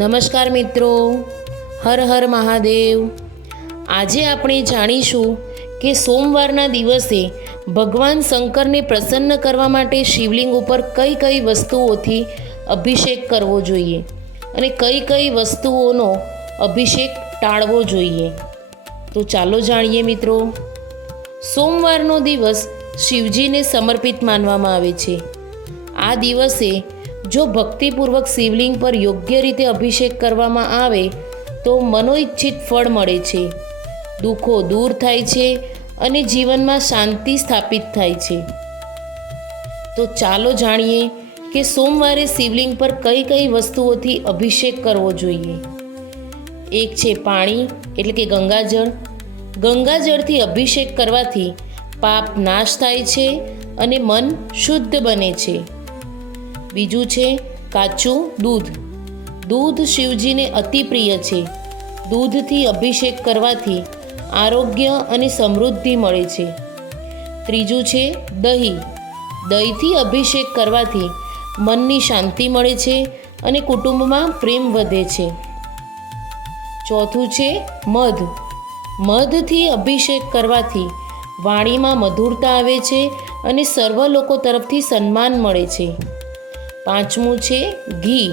નમસ્કાર મિત્રો, હર હર મહાદેવ। આજે આપણે જાણીશું કે સોમવારના દિવસે ભગવાન શંકરને પ્રસન્ન કરવા માટે શિવલિંગ ઉપર કઈ કઈ વસ્તુઓથી અભિષેક કરવો જોઈએ અને કઈ કઈ વસ્તુઓનો અભિષેક ટાળવો જોઈએ। તો ચાલો જાણીએ મિત્રો। સોમવારનો દિવસ શિવજીને સમર્પિત માનવામાં આવે છે। આ દિવસે જો ભક્તિપૂર્વક શિવલિંગ પર યોગ્ય રીતે અભિષેક કરવામાં આવે તો મનોઈચ્છિત ફળ મળે છે, દુઃખો દૂર થાય છે અને જીવનમાં શાંતિ સ્થાપિત થાય છે। તો ચાલો જાણીએ કે સોમવારે શિવલિંગ પર કઈ કઈ વસ્તુઓથી અભિષેક કરવો જોઈએ। એક છે પાણી એટલે કે ગંગાજળ। ગંગાજળથી અભિષેક કરવાથી પાપ નાશ થાય છે અને મન શુદ્ધ બને છે। બીજું છે કાચું દૂધ। દૂધ શિવજીને અતિ પ્રિય છે। દૂધથી અભિષેક કરવાથી આરોગ્ય અને સમૃદ્ધિ મળે છે। ત્રીજું છે દહીં। દહીંથી અભિષેક કરવાથી મનની શાંતિ મળે છે અને કુટુંબમાં પ્રેમ વધે છે। ચોથું છે મધ। મધથી અભિષેક કરવાથી વાણીમાં મધુરતા આવે છે અને સર્વ લોકો તરફથી સન્માન મળે છે। પાંચમું છે ઘી।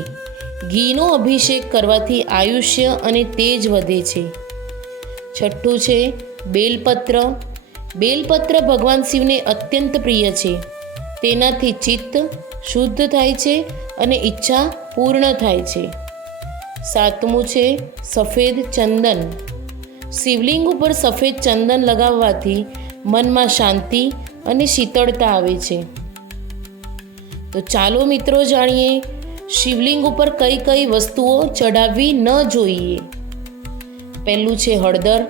ઘીનો અભિષેક કરવાથી આયુષ્ય અને તેજ વધે છે। છઠ્ઠું છે બેલપત્ર। બેલપત્ર ભગવાન શિવને અત્યંત પ્રિય છે। તેનાથી ચિત્ત શુદ્ધ થાય છે અને ઈચ્છા પૂર્ણ થાય છે। સાતમું છે સફેદ ચંદન। શિવલિંગ ઉપર સફેદ ચંદન લગાવવાથી મનમાં શાંતિ અને શીતળતા આવે છે। તો ચાલો મિત્રો જાણીએ શિવલિંગ ઉપર કઈ કઈ વસ્તુઓ ચડાવવી ન જોઈએ। પહેલું છે હળદર।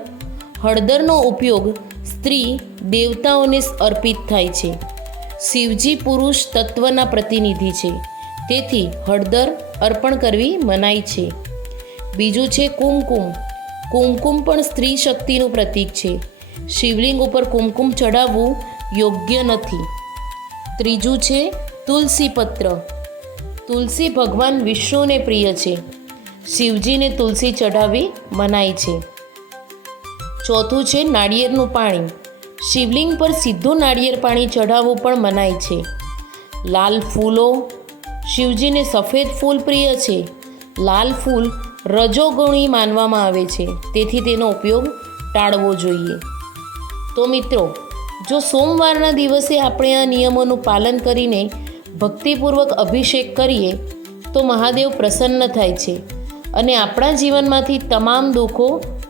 હળદરનો ઉપયોગ સ્ત્રી દેવતાઓને અર્પિત થાય છે। શિવજી પુરુષ તત્વના પ્રતિનિધિ છે, તેથી હળદર અર્પણ કરવી મનાઈ છે। બીજું છે કુમકુમ। કુમકુમ પણ સ્ત્રી શક્તિનું પ્રતીક છે। શિવલિંગ ઉપર કુમકુમ ચડાવવું યોગ્ય નથી। ત્રીજું છે તુલસી પત્ર। તુલસી ભગવાન વિષ્ણુને પ્રિય છે। શિવજીને તુલસી ચઢાવવી મનાય છે। ચોથું છે નાળિયેરનું પાણી। શિવલિંગ પર સીધું નાળિયેર પાણી ચઢાવવું પણ મનાય છે। લાલ ફૂલો। શિવજીને સફેદ ફૂલ પ્રિય છે। લાલ ફૂલ રજોગુણી માનવામાં આવે છે, તેથી તેનો ઉપયોગ ટાળવો જોઈએ। તો મિત્રો, જો સોમવારના દિવસે આપણે આ નિયમોનું પાલન કરીને ભક્તિપૂર્વક અભિષેક કરીએ તો મહાદેવ પ્રસન્ન થાય છે અને આપણા જીવનમાંથી તમામ દુઃખો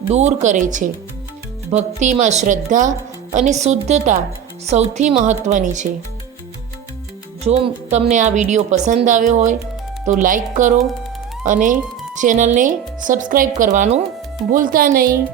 દૂર કરે છે। ભક્તિમાં શ્રદ્ધા અને શુદ્ધતા સૌથી મહત્ત્વની છે। જો તમને આ વિડીયો પસંદ આવ્યો હોય તો લાઈક કરો અને ચેનલને સબસ્ક્રાઈબ કરવાનું ભૂલતા નહીં।